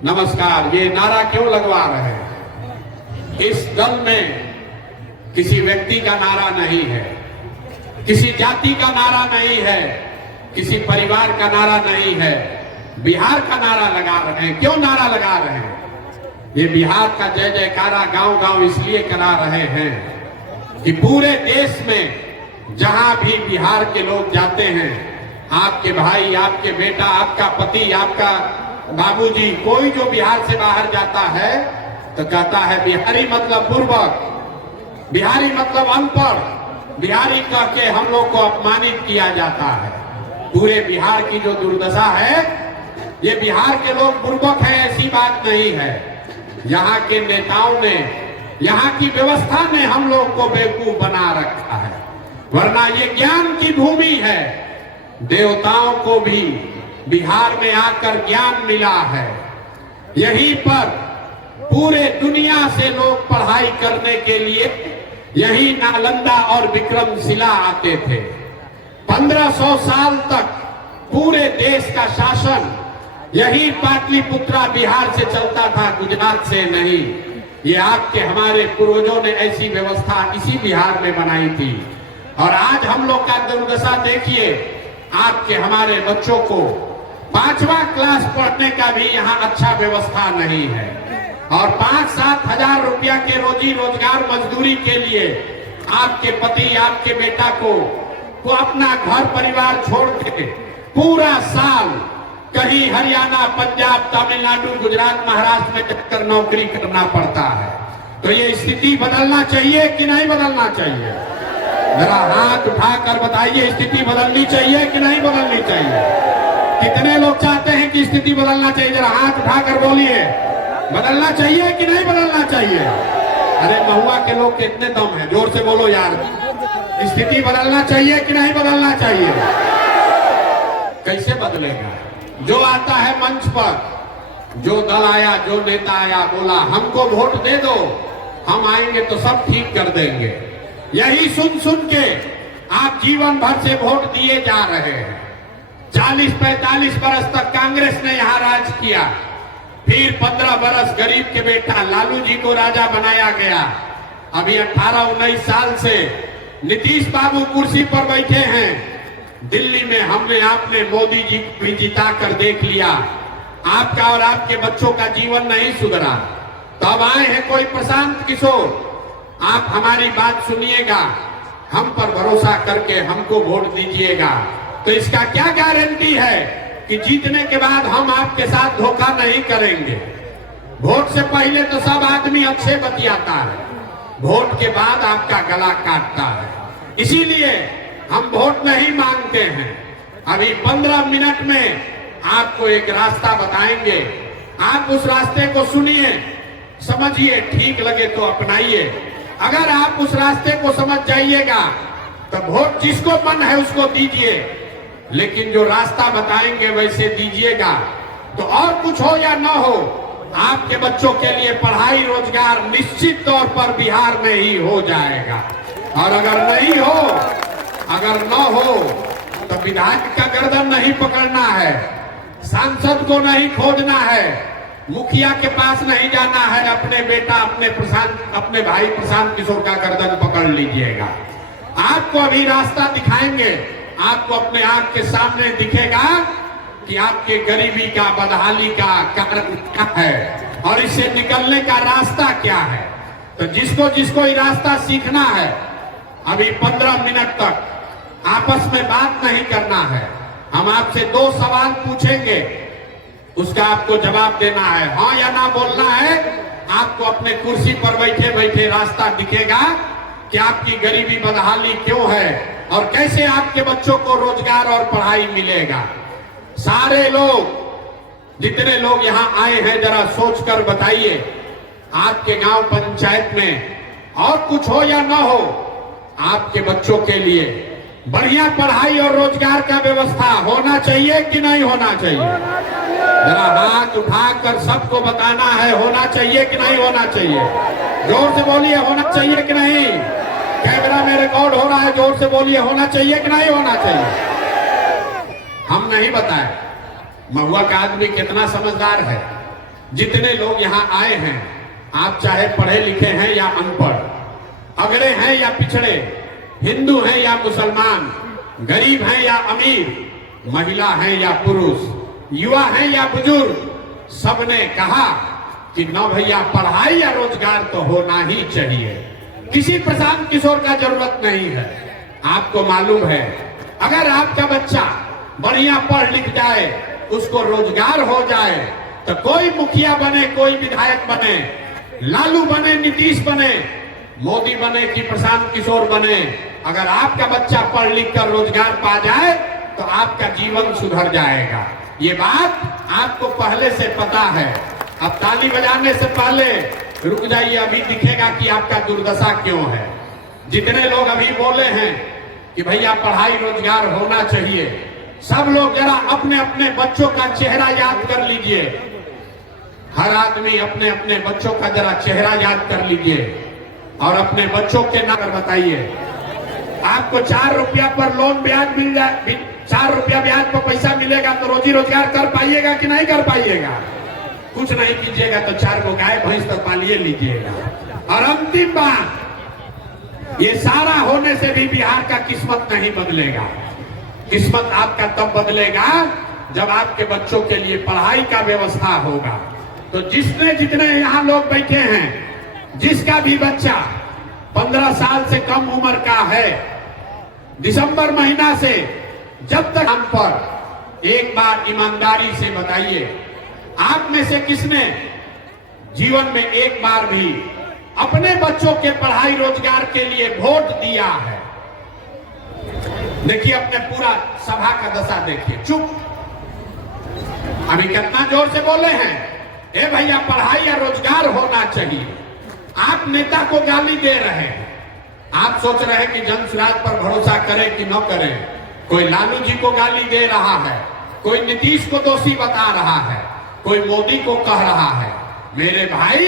नमस्कार। ये नारा क्यों लगवा रहे हैं? इस दल में किसी व्यक्ति का नारा नहीं है, किसी जाति का नारा नहीं है, किसी परिवार का नारा नहीं है, बिहार का नारा लगा रहे हैं। क्यों नारा लगा रहे हैं? ये बिहार का जय जयकारा गांव गांव इसलिए करा रहे हैं कि पूरे देश में जहां भी बिहार के लोग जाते हैं, आपके भाई, आपके बेटा, आपका पति, आपका बाबूजी, कोई जो बिहार से बाहर जाता है तो कहता है बिहारी मतलब बुर्बक, बिहारी मतलब अनपढ़, बिहारी कह के हम लोग को अपमानित किया जाता है। पूरे बिहार की जो दुर्दशा है, ये बिहार के लोग बुर्बक है ऐसी बात नहीं है। यहाँ के नेताओं ने, यहाँ की व्यवस्था ने हम लोग को बेवकूफ बना रखा है, वरना ये ज्ञान की भूमि है। देवताओं को भी बिहार में आकर ज्ञान मिला है। यहीं पर पूरे दुनिया से लोग पढ़ाई करने के लिए यही नालंदा और विक्रमशिला आते थे। 1500 साल तक पूरे देश का शासन यही पाटलिपुत्रा बिहार से चलता था, गुजरात से नहीं। ये आपके हमारे पूर्वजों ने ऐसी व्यवस्था इसी बिहार में बनाई थी। और आज हम लोग का दुर्दशा देखिए, आपके हमारे बच्चों को 5वां क्लास पढ़ने का भी यहाँ अच्छा व्यवस्था नहीं है। और 5-7 हजार रुपया के रोजी रोजगार मजदूरी के लिए आपके पति, आपके बेटा को अपना घर परिवार छोड़ के पूरा साल कहीं हरियाणा, पंजाब, तमिलनाडु, गुजरात, महाराष्ट्र में जाकर नौकरी करना पड़ता है। तो ये स्थिति बदलना चाहिए कि नहीं बदलना चाहिए? जरा हाथ उठाकर बताइए, स्थिति बदलनी चाहिए कि नहीं बदलनी चाहिए? कितने लोग चाहते हैं कि स्थिति बदलना चाहिए? जरा हाथ उठाकर बोलिए, बदलना चाहिए कि नहीं बदलना चाहिए? अरे महुआ के लोग कितने दम है, जोर से बोलो यार। स्थिति बदलना चाहिए कि नहीं बदलना चाहिए? कैसे बदलेगा? जो आता है मंच पर, जो दल आया, जो नेता आया, बोला हमको वोट दे दो, हम आएंगे तो सब ठीक कर देंगे। यही सुन सुन के आप जीवन भर से वोट दिए जा रहे हैं। 40-45 बरस तक कांग्रेस ने यहाँ राज किया, फिर 15 बरस गरीब के बेटा लालू जी को राजा बनाया गया। अभी 18-19 साल से नीतीश बाबू कुर्सी पर बैठे हैं। दिल्ली में हमने, आपने मोदी जी को भी जिता कर देख लिया। आपका और आपके बच्चों का जीवन नहीं सुधरा। तब आए हैं कोई प्रशांत किशोर। आप हमारी बात सुनिएगा, हम पर भरोसा करके हमको वोट दीजिएगा। तो इसका क्या गारंटी है कि जीतने के बाद हम आपके साथ धोखा नहीं करेंगे? वोट से पहले तो सब आदमी अच्छे बतियाता है, वोट के बाद आपका गला काटता है। इसीलिए हम वोट नहीं मांगते हैं। अभी 15 मिनट में आपको एक रास्ता बताएंगे, आप उस रास्ते को सुनिए, समझिए, ठीक लगे तो अपनाइए। अगर आप उस रास्ते को समझ जाइएगा तो वोट जिसको मन है उसको दीजिए, लेकिन जो रास्ता बताएंगे वैसे दीजिएगा। तो और कुछ हो या ना हो, आपके बच्चों के लिए पढ़ाई, रोजगार निश्चित तौर पर बिहार में ही हो जाएगा। और अगर नहीं हो, अगर न हो, तो विधायक का गर्दन नहीं पकड़ना है, सांसद को नहीं खोजना है, मुखिया के पास नहीं जाना है। अपने बेटा, अपने भाई प्रशांत किशोर का गर्दन पकड़ लीजिएगा। आपको अभी रास्ता दिखाएंगे, आपको अपने आंख के सामने दिखेगा कि आपके गरीबी का, बदहाली का कारण क्या है और इससे निकलने का रास्ता क्या है। तो जिसको जिसको ये रास्ता सीखना है, अभी 15 मिनट तक आपस में बात नहीं करना है। हम आपसे 2 सवाल पूछेंगे, उसका आपको जवाब देना है, हाँ या ना बोलना है। आपको अपने कुर्सी पर बैठे बैठे रास्ता दिखेगा कि आपकी गरीबी, बदहाली क्यों है और कैसे आपके बच्चों को रोजगार और पढ़ाई मिलेगा। सारे लोग, जितने लोग यहाँ आए हैं, जरा सोचकर बताइए, आपके गांव पंचायत में और कुछ हो या ना हो, आपके बच्चों के लिए बढ़िया पढ़ाई और रोजगार का व्यवस्था होना चाहिए कि नहीं होना चाहिए? जरा हाथ उठाकर सबको बताना है, होना चाहिए कि नहीं होना चाहिए? जोर से बोलिए, होना चाहिए कि नहीं? कैमरा में रिकॉर्ड हो रहा है, जोर से बोलिए, होना चाहिए कि नहीं होना चाहिए? हम नहीं बताए, महुआ का आदमी कितना समझदार है। जितने लोग यहाँ आए हैं, आप चाहे पढ़े लिखे हैं या अनपढ़, अगड़े हैं या पिछड़े, हिंदू हैं या मुसलमान, गरीब हैं या अमीर, महिला हैं या पुरुष, युवा हैं या बुजुर्ग, सबने कहा कि न भैया पढ़ाई या रोजगार तो होना ही चाहिए। किसी प्रशांत किशोर का जरूरत नहीं है। आपको मालूम है, अगर आपका बच्चा बढ़िया पढ़ लिख जाए, उसको रोजगार हो जाए, तो कोई मुखिया बने, कोई विधायक बने, लालू बने, नीतीश बने, मोदी बने कि प्रशांत किशोर बने, अगर आपका बच्चा पढ़ लिख कर रोजगार पा जाए तो आपका जीवन सुधर जाएगा। ये बात आपको पहले से पता है। अब ताली बजाने से पहले रुक जाइए, अभी दिखेगा कि आपका दुर्दशा क्यों है। जितने लोग अभी बोले हैं कि भैया पढ़ाई रोजगार होना चाहिए, सब लोग जरा अपने अपने बच्चों का चेहरा याद कर लीजिए। हर आदमी अपने अपने बच्चों का जरा चेहरा याद कर लीजिए और अपने बच्चों के नाम बताइए। आपको 4 रुपया पर लोन ब्याज मिल जाए, 4 रुपया ब्याज पर पैसा मिलेगा तो रोजी रोजगार कर पाइएगा कि नहीं कर पाइएगा? कुछ नहीं कीजिएगा तो 4 को गाय भैंस तो पालिए लीजिएगा। और अंतिम बात, ये सारा होने से भी बिहार का किस्मत नहीं बदलेगा। किस्मत आपका तब बदलेगा जब आपके बच्चों के लिए पढ़ाई का व्यवस्था होगा। तो जितने यहाँ लोग बैठे हैं, जिसका भी बच्चा 15 साल से कम उम्र का है, दिसंबर महीना से जब तक हम पर एक बार ईमानदारी से बताइए, आप में से किसने जीवन में एक बार भी अपने बच्चों के पढ़ाई रोजगार के लिए वोट दिया है? देखिए, अपने पूरा सभा का दशा देखिए, चुप। अभी कितना जोर से बोले हैं, ए भैया पढ़ाई या रोजगार होना चाहिए। आप नेता को गाली दे रहे हैं। आप सोच रहे हैं कि जनसुराज पर भरोसा करें कि न करें। कोई लालू जी को गाली दे रहा है, कोई नीतीश को दोषी बता रहा है, कोई मोदी को कह रहा है। मेरे भाई,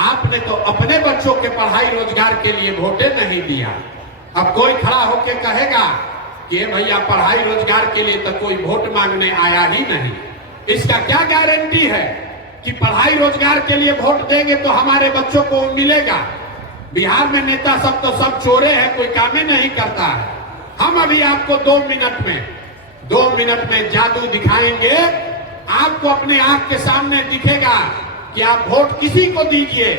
आपने तो अपने बच्चों के पढ़ाई रोजगार के लिए वोटे नहीं दिया। अब कोई खड़ा होकर कहेगा कि भैया पढ़ाई रोजगार के लिए तो कोई वोट मांगने आया ही नहीं। इसका क्या गारंटी है कि पढ़ाई रोजगार के लिए वोट देंगे तो हमारे बच्चों को मिलेगा? बिहार में नेता सब तो सब चोरे हैं, कोई काम ही नहीं करता है। हम अभी आपको 2 मिनट में जादू दिखाएंगे। आपको अपने आंख के सामने दिखेगा कि आप वोट किसी को दीजिए,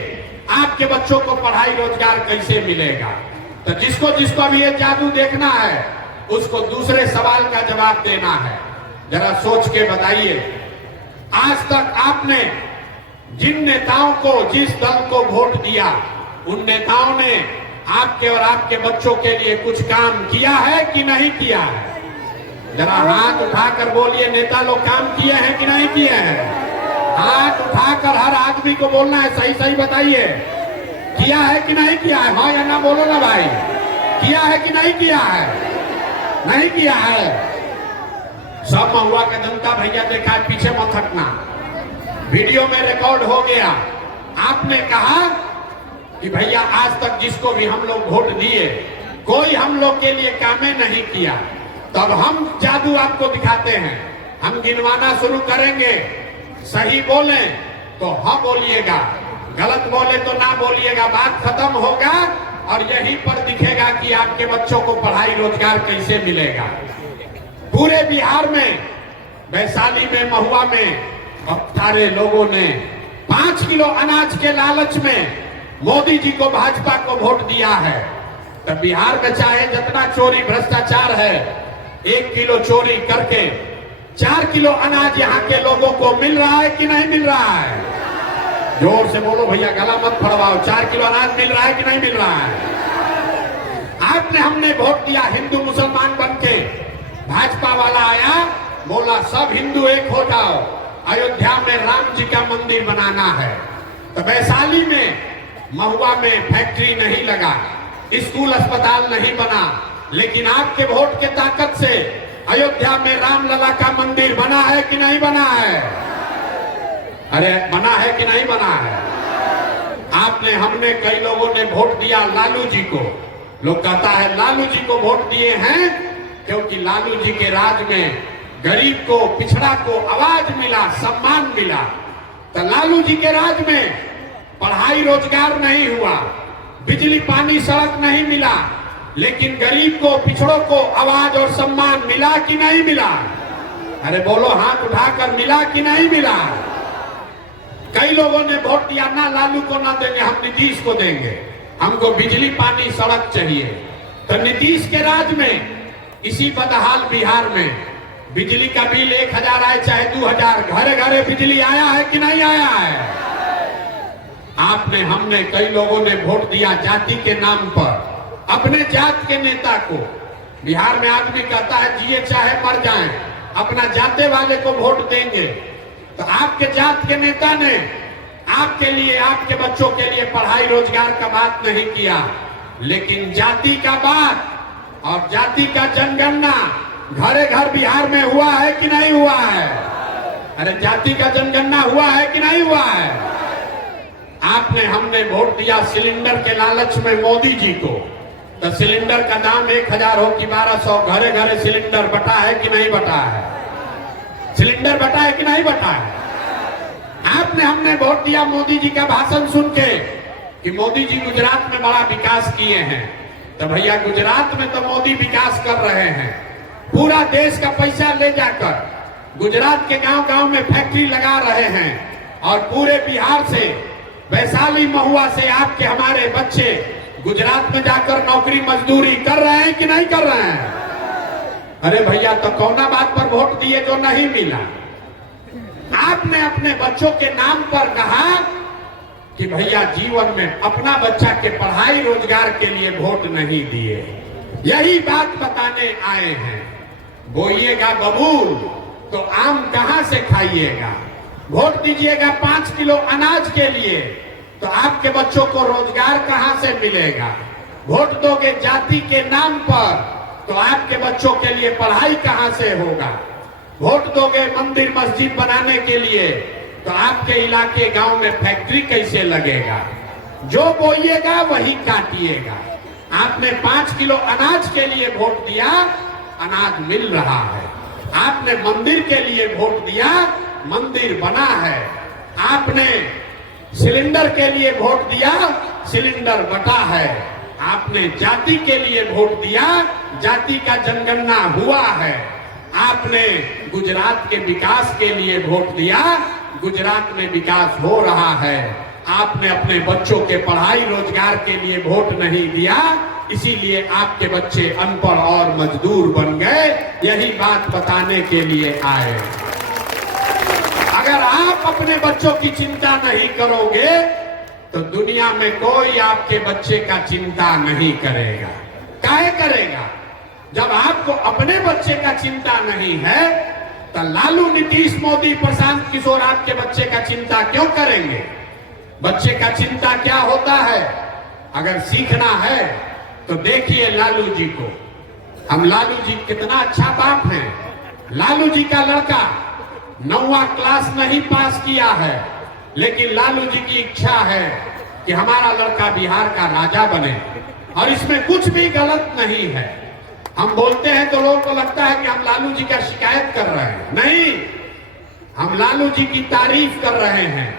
आपके बच्चों को पढ़ाई रोजगार कैसे मिलेगा। तो जिसको अभी ये जादू देखना है, उसको दूसरे सवाल का जवाब देना है। जरा सोच के बताइए, आज तक आपने जिन नेताओं को, जिस दल को वोट दिया, उन नेताओं ने आपके और आपके बच्चों के लिए कुछ काम किया है कि नहीं किया है? जरा हाथ उठाकर बोलिए, नेता लोग काम किए हैं कि नहीं किए हैं? हाथ उठाकर हर आदमी को बोलना है, सही सही बताइए, किया है कि नहीं किया है? हाँ या ना बोलो ना भाई, किया है कि नहीं किया है? नहीं किया है। सब महुआ का जनता भैया देखा है, पीछे मत हटना, वीडियो में रिकॉर्ड हो गया। आपने कहा कि भैया आज तक जिसको भी हम लोग वोट दिए, कोई हम लोग के लिए कामें नहीं किया। तब हम जादू आपको दिखाते हैं। हम गिनवाना शुरू करेंगे, सही बोले तो हाँ बोलिएगा, गलत बोले तो ना बोलिएगा। बात खत्म होगा और यहीं पर दिखेगा कि आपके बच्चों को पढ़ाई रोजगार कैसे मिलेगा। पूरे बिहार में, वैशाली में, महुआ में सारे लोगों ने 5 किलो अनाज के लालच में मोदी जी को, भाजपा को वोट दिया है। तब बिहार में चाहे जितना चोरी भ्रष्टाचार है, 1 किलो चोरी करके 4 किलो अनाज यहाँ के लोगों को मिल रहा है कि नहीं मिल रहा है? जोर से बोलो भैया, गला मत फड़वाओ। 4 किलो अनाज मिल रहा है कि नहीं मिल रहा है? आपने, हमने वोट दिया हिंदू मुसलमान बन के। भाजपा वाला आया, बोला सब हिंदू एक हो जाओ, अयोध्या में राम जी का मंदिर बनाना है। तो वैशाली में, महुआ में फैक्ट्री नहीं लगा, स्कूल अस्पताल नहीं बना, लेकिन आपके वोट के ताकत से अयोध्या में रामलला का मंदिर बना है कि नहीं बना है? अरे बना है कि नहीं बना है? आपने, हमने, कई लोगों ने वोट दिया लालू जी को। लोग कहता है लालू जी को वोट दिए हैं क्योंकि लालू जी के राज में गरीब को, पिछड़ा को आवाज मिला, सम्मान मिला। तो लालू जी के राज में पढ़ाई रोजगार नहीं हुआ, बिजली पानी सड़क नहीं मिला, लेकिन गरीब को पिछड़ों को आवाज और सम्मान मिला कि नहीं मिला? अरे बोलो, हाथ उठाकर मिला कि नहीं मिला? कई लोगों ने वोट दिया, ना लालू को ना देंगे, हम नीतीश को देंगे, हमको बिजली पानी सड़क चाहिए। तो नीतीश के राज में इसी बदहाल बिहार में बिजली का बिल 1000 आए चाहे 2000, घरे घरे बिजली आया है कि नहीं आया है? आपने हमने कई लोगों ने वोट दिया जाति के नाम पर, अपने जात के नेता को। बिहार में आदमी कहता है जिए चाहे मर जाएं, अपना जाते वाले को वोट देंगे। तो आपके जात के नेता ने आपके लिए, आपके बच्चों के लिए पढ़ाई रोजगार का बात नहीं किया, लेकिन जाति का बात और जाति का जनगणना घरे घर बिहार में हुआ है कि नहीं हुआ है? अरे जाति का जनगणना हुआ है कि नहीं हुआ है? आपने हमने वोट दिया सिलेंडर के लालच में मोदी जी को, तो सिलेंडर का दाम 1000 हो कि 1200, घरे घरे सिलेंडर बटा है कि नहीं बटा है? सिलेंडर बटा है कि नहीं बटा है? आपने हमने वोट दिया मोदी जी का भाषण सुन के कि मोदी जी गुजरात में बड़ा विकास किए हैं। तो भैया गुजरात में तो मोदी विकास कर रहे हैं, पूरा देश का पैसा ले जाकर गुजरात के गांव गांव में फैक्ट्री लगा रहे हैं, और पूरे बिहार से, वैशाली महुआ से आपके हमारे बच्चे गुजरात में जाकर नौकरी मजदूरी कर रहे हैं कि नहीं कर रहे हैं? अरे भैया, तो कौना बात पर वोट दिए जो नहीं मिला? आपने अपने बच्चों के नाम पर कहा कि भैया जीवन में अपना बच्चा के पढ़ाई रोजगार के लिए वोट नहीं दिए। यही बात बताने आए हैं। बोइएगा बबूल तो आम कहां से खाइएगा? वोट दीजिएगा 5 किलो अनाज के लिए, तो आपके बच्चों को रोजगार कहां से मिलेगा? वोट दोगे जाति के नाम पर, तो आपके बच्चों के लिए पढ़ाई कहां से होगा? वोट दोगे मंदिर मस्जिद बनाने के लिए, तो आपके इलाके गांव में फैक्ट्री कैसे लगेगा? जो बोइएगा वही काटिएगा। आपने 5 किलो अनाज के लिए वोट दिया, अनाज मिल रहा है। आपने मंदिर के लिए वोट दिया, मंदिर बना है। आपने सिलेंडर के लिए वोट दिया, सिलेंडर बटा है। आपने जाति के लिए वोट दिया, जाति का जनगणना हुआ है। आपने गुजरात के विकास के लिए वोट दिया, गुजरात में विकास हो रहा है। आपने अपने बच्चों के पढ़ाई रोजगार के लिए वोट नहीं दिया, इसीलिए आपके बच्चे अनपढ़ और मजदूर बन गए। यही बात बताने के लिए आए। अगर आप अपने बच्चों की चिंता नहीं करोगे, तो दुनिया में कोई आपके बच्चे का चिंता नहीं करेगा। काहे करेगा? जब आपको अपने बच्चे का चिंता नहीं है, तो लालू, नीतीश, मोदी, प्रशांत किशोर आपके बच्चे का चिंता क्यों करेंगे? बच्चे का चिंता क्या होता है? अगर सीखना है तो देखिए लालू जी को। हम लालू जी कितना अच्छा बाप हैं। लालू जी का लड़का 9वां क्लास नहीं पास किया है, लेकिन लालू जी की इच्छा है कि हमारा लड़का बिहार का राजा बने, और इसमें कुछ भी गलत नहीं है। हम बोलते हैं तो लोगों को लगता है कि हम लालू जी का शिकायत कर रहे हैं। नहीं, हम लालू जी की तारीफ कर रहे हैं।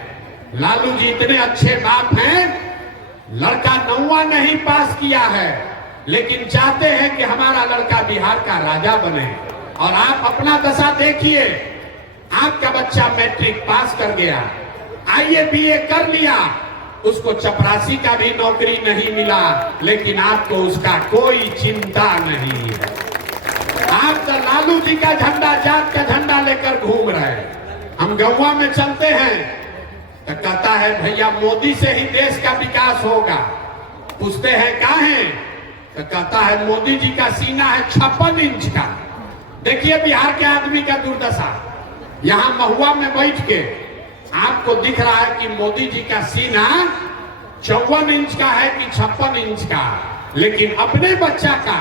लालू जी इतने अच्छे बाप हैं, लड़का 9वां नहीं पास किया है, लेकिन चाहते हैं कि हमारा लड़का बिहार का राजा बने। और आप अपना दशा देखिए, आपका बच्चा मैट्रिक पास कर गया, आईए बीए कर लिया, उसको चपरासी का भी नौकरी नहीं मिला, लेकिन आपको उसका कोई चिंता नहीं है। आप तो लालू जी का झंडा, जात का झंडा लेकर घूम रहे हैं। हम गौवा में चलते हैं तो कहता है भैया मोदी से ही देश का विकास होगा। पूछते हैं काहे? तो कहता है मोदी जी का सीना है 56 इंच का। देखिए बिहार के आदमी का दुर्दशा। यहाँ महुआ में बैठ के आपको दिख रहा है कि मोदी जी का सीना 54 इंच का है कि 56 इंच का, लेकिन अपने बच्चा का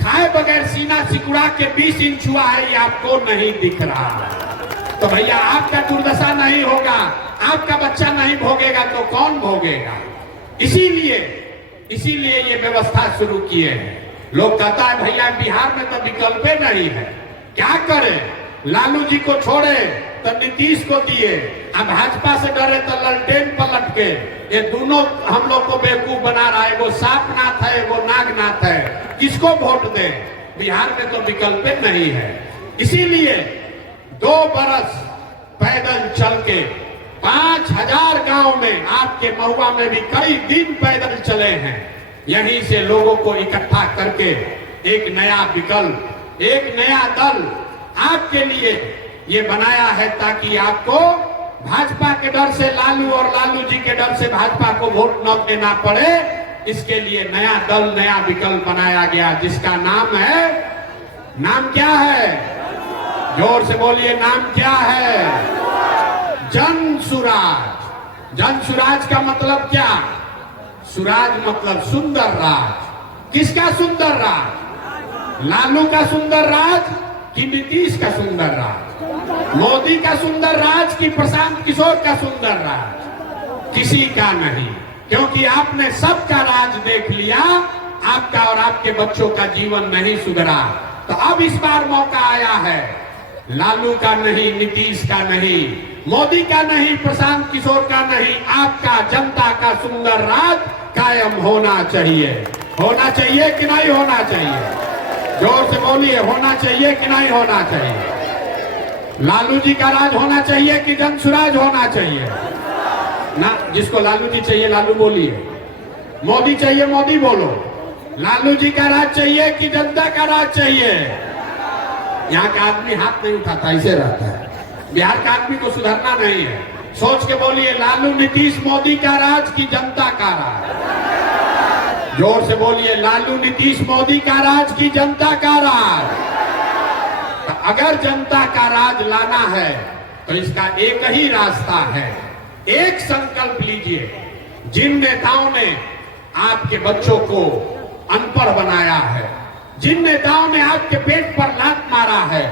खाए बगैर सीना सिकुड़ा के 20 इंच हुआ है, ये आपको नहीं दिख रहा है। तो भैया आपका दुर्दशा नहीं होगा, आपका बच्चा नहीं भोगेगा तो कौन भोगेगा? इसीलिए ये व्यवस्था शुरू किए हैं। लोग कहता है भैया बिहार में तो विकल्प नहीं है, क्या करें? लालू जी को छोड़े तो नीतीश को दिए, अब भाजपा से डरे तो ललटेन पलट के। ये दोनों हम लोग को बेवकूफ बना रहा है, वो सांपनाथ है, वो नागनाथ है। किसको वोट दें? बिहार में तो विकल्प नहीं है। इसीलिए 2 बरस पैदल चल के 5000 गांव में, आपके महुआ में भी कई दिन पैदल चले हैं। यहीं से लोगों को इकट्ठा करके एक नया विकल्प, एक नया दल आपके लिए ये बनाया है, ताकि आपको भाजपा के डर से लालू और लालू जी के डर से भाजपा को वोट न देना पड़े। इसके लिए नया दल, नया विकल्प बनाया गया, जिसका नाम है, नाम क्या है? जोर से बोलिए, नाम क्या है? जन सुराज। जन सुराज का मतलब क्या? सुराज मतलब सुंदर राज। किसका सुंदर राज? लालू का सुंदर राज कि नीतीश का सुंदर राज? मोदी का सुंदर राज कि प्रशांत किशोर का सुंदर राज? किसी का नहीं, क्योंकि आपने सबका राज देख लिया। आपका और आपके बच्चों का जीवन नहीं सुधरा। तो अब इस बार मौका आया है, लालू का नहीं, नीतीश का नहीं, मोदी का नहीं, प्रशांत किशोर का नहीं, आपका जनता का सुंदर राज कायम होना चाहिए। होना चाहिए कि नहीं होना चाहिए? जोर से बोलिए, होना चाहिए कि नहीं होना चाहिए? लालू जी का राज होना चाहिए कि जन सुराज होना चाहिए? ना, जिसको लालू जी चाहिए लालू बोलिए, मोदी चाहिए मोदी बोलो। लालू जी का राज चाहिए कि जनता का राज चाहिए? यहाँ का आदमी हाथ नहीं उठाता, ऐसे रहता है। बिहार का आदमी को सुधरना नहीं है। सोच के बोलिए, लालू नीतीश मोदी का राज कि जनता का राज? जोर से बोलिए, लालू नीतीश मोदी का राज की जनता का राज? तो अगर जनता का राज लाना है तो इसका एक ही रास्ता है। एक संकल्प लीजिए। जिन नेताओं ने आपके बच्चों को अनपढ़ बनाया है, जिन नेताओं ने आपके पेट पर लात मारा है,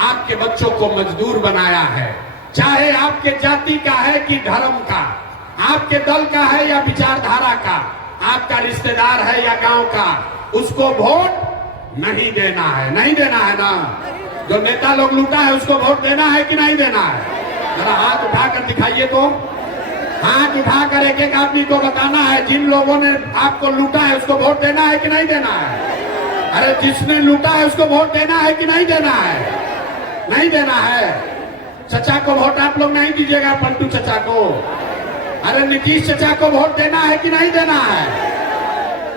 आपके बच्चों को मजदूर बनाया है, चाहे आपके जाति का है कि धर्म का, आपके दल का है या विचारधारा का, आपका रिश्तेदार है या गांव का, उसको वोट नहीं देना है। नहीं देना है ना? जो नेता लोग लूटा है उसको वोट देना है कि नहीं देना है? जरा हाथ उठाकर दिखाइए तो। हाथ उठाकर एक एक आदमी को बताना है, जिन लोगों ने आपको लूटा है उसको वोट देना है कि नहीं देना है? अरे जिसने लूटा है उसको वोट देना है कि नहीं देना है? नहीं देना है। चचा को वोट आप लोग नहीं दीजिएगा, पलटू चचा को। अरे नीतीश चचा को वोट देना है कि नहीं देना है?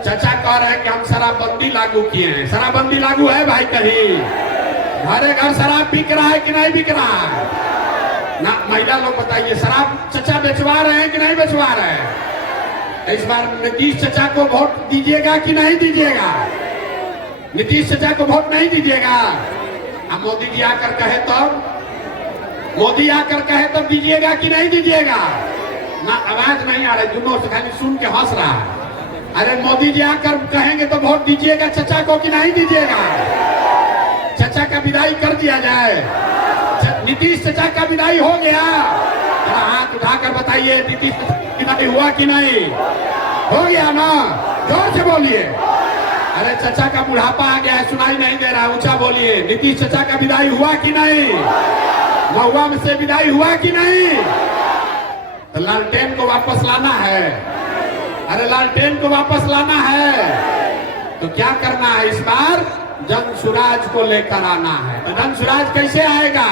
चचा कह रहे हैं कि हम शराबबंदी लागू किए हैं। शराबबंदी लागू है भाई? कहीं घरे घर शराब बिक रहा है कि नहीं बिक रहा है? ना, महिला लोग बताइए, शराब चचा बेचवा रहे हैं कि नहीं बेचवा रहे हैं? इस बार नीतीश चचा को वोट दीजिएगा कि नहीं दीजिएगा? नीतीश चचा को वोट नहीं दीजिएगा? अब मोदी जी आकर कहे तब, मोदी आकर कहे तब दीजिएगा कि नहीं दीजिएगा? ना, आवाज नहीं आ रही, दोनों से खाली सुन के हंस रहा है। अरे मोदी जी आकर कहेंगे तो वोट दीजिएगा चचा को कि नहीं दीजिएगा? चचा का विदाई कर दिया जाए। नीतीश चचा का विदाई हो गया? हाथ उठाकर बताइए, नीतीश चचा का विदाई हुआ कि नहीं? हो गया ना? जोर से बोलिए। अरे चचा का बुढ़ापा आ गया है, सुनाई नहीं दे रहा, ऊंचा बोलिए। नीतीश चचा का विदाई हुआ कि नहीं? महुआ में से विदाई हुआ कि नहीं? तो लालटेन को वापस लाना है। अरे लालटेन को वापस लाना है तो क्या करना है? इस बार जन सुराज को लेकर आना है। तो जन सुराज कैसे आएगा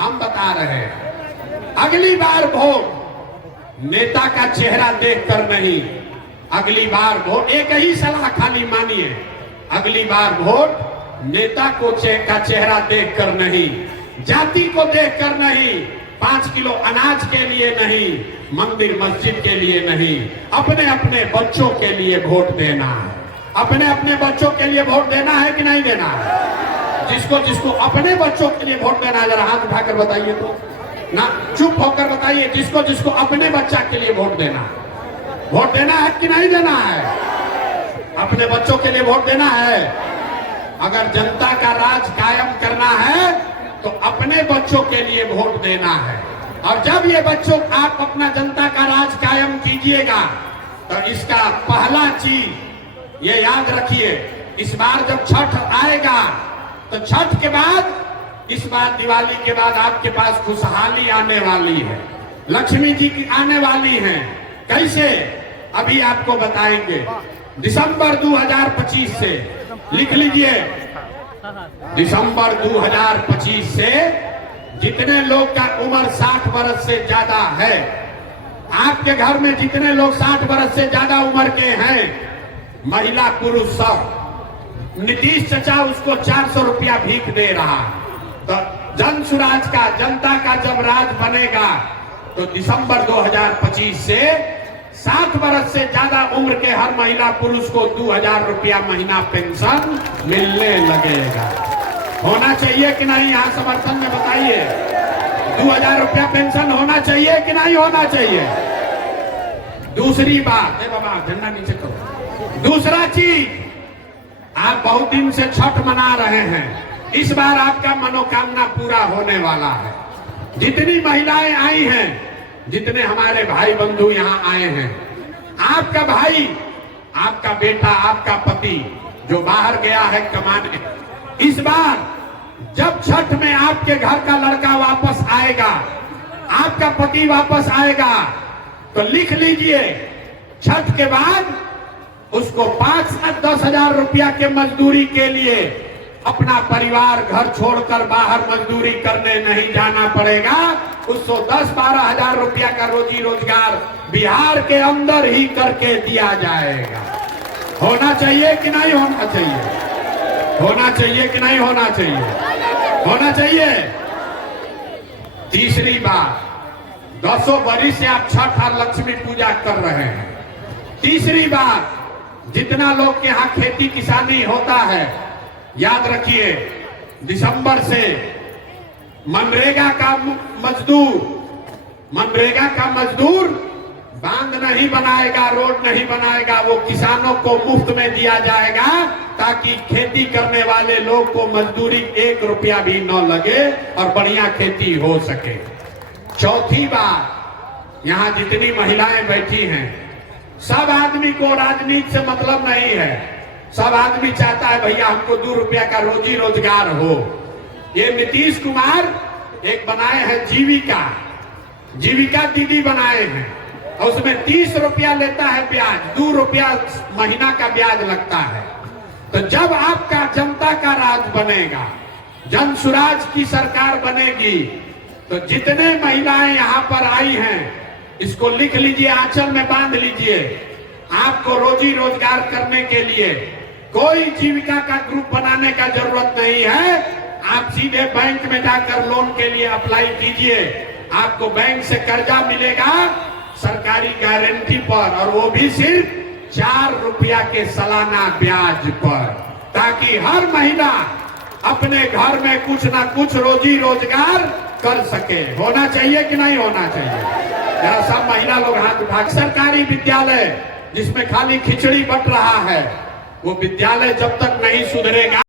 हम बता रहे हैं। अगली बार वोट नेता का चेहरा देखकर नहीं, अगली बार वोट, एक ही सलाह खाली मानिए, अगली बार वोट नेता को का चेहरा देखकर नहीं, जाति को देखकर नहीं, 5 किलो अनाज के लिए नहीं, मंदिर मस्जिद के लिए नहीं, अपने अपने बच्चों के लिए वोट देना है। अपने अपने बच्चों के लिए वोट देना है कि नहीं देना है? जिसको जिसको अपने बच्चों के लिए वोट देना है जरा हाथ उठाकर बताइए तो। ना, चुप होकर बताइए, जिसको जिसको अपने बच्चा के लिए वोट देना है। वोट देना है कि नहीं देना है? अपने बच्चों के लिए वोट देना है। अगर जनता का राज कायम करना है तो अपने बच्चों के लिए वोट देना है। और जब ये बच्चों, आप अपना जनता का राज कायम कीजिएगा तो इसका पहला चीज ये याद रखिए, इस बार जब छठ आएगा तो छठ के बाद इस बार दिवाली के बाद आपके पास खुशहाली आने वाली है, लक्ष्मी जी की आने वाली हैं। कैसे? अभी आपको बताएंगे। दिसंबर 2025 से, लिख लीजिए, दिसंबर 2025 से जितने लोग का उम्र 60 वर्ष से ज्यादा है, आपके घर में जितने लोग 60 वर्ष से ज्यादा उम्र के हैं, महिला पुरुष सब, नीतीश चचा उसको 400 रुपया भीख दे रहा। तो जन सुराज का, जनता का जब राज बनेगा तो दिसंबर 2025 से 60 वर्ष से ज्यादा उम्र के हर महिला पुरुष को 2000 रुपया महीना पेंशन मिलने लगेगा। होना चाहिए कि नहीं? यहाँ समर्थन में बताइए। 2000 रुपया पेंशन होना चाहिए कि नहीं होना चाहिए? दूसरी बात, बाबा झंडा नीचे करो। दूसरा चीज, आप बहुत दिन से छठ मना रहे हैं, इस बार आपका मनोकामना पूरा होने वाला है। जितनी महिलाएं आई हैं, जितने हमारे भाई बंधु यहाँ आए हैं, आपका भाई, आपका बेटा, आपका पति जो बाहर गया है कमाने, इस बार जब छठ में आपके घर का लड़का वापस आएगा, आपका पति वापस आएगा, तो लिख लीजिए, छठ के बाद उसको 5 से 10,000 रुपया के मजदूरी के लिए अपना परिवार घर छोड़कर बाहर मजदूरी करने नहीं जाना पड़ेगा। उसको 10-12 हजार रुपया का रोजी रोजगार बिहार के अंदर ही करके दिया जाएगा। होना चाहिए कि नहीं होना चाहिए? होना चाहिए कि नहीं होना चाहिए? होना चाहिए। तीसरी बात, 10 बरिस से आप छठ और लक्ष्मी पूजा कर रहे हैं। तीसरी बात, जितना लोग के यहाँ खेती किसानी होता है, याद रखिए, दिसंबर से मनरेगा का मजदूर बांध नहीं बनाएगा, रोड नहीं बनाएगा, वो किसानों को मुफ्त में दिया जाएगा, ताकि खेती करने वाले लोग को मजदूरी 1 रुपया भी न लगे और बढ़िया खेती हो सके। चौथी बात, यहाँ जितनी महिलाएं बैठी हैं, सब आदमी को राजनीति से मतलब नहीं है। सब आदमी चाहता है भैया हमको 2 रुपया का रोजी रोजगार हो। ये नीतीश कुमार एक बनाए हैं जीविका दीदी बनाए हैं, और उसमें 30 रुपया लेता है ब्याज, 2 रुपया महीना का ब्याज लगता है। तो जब आपका जनता का राज बनेगा, जन सुराज की सरकार बनेगी, तो जितने महिलाएं यहाँ पर आई हैं, इसको लिख लीजिए, आंचल में बांध लीजिए। आपको रोजी रोजगार करने के लिए कोई जीविका का ग्रुप बनाने का जरूरत नहीं है। आप सीधे बैंक में जाकर लोन के लिए अप्लाई कीजिए, आपको बैंक से कर्जा मिलेगा सरकारी गारंटी पर, और वो भी सिर्फ 4 रुपया के सालाना ब्याज पर, ताकि हर महिला अपने घर में कुछ ना कुछ रोजी रोजगार कर सके। होना चाहिए कि नहीं होना चाहिए? जरा सब महिला लोग हाथ उठा। सरकारी विद्यालय जिसमें खाली खिचड़ी बट रहा है, वो विद्यालय जब तक नहीं सुधरेगा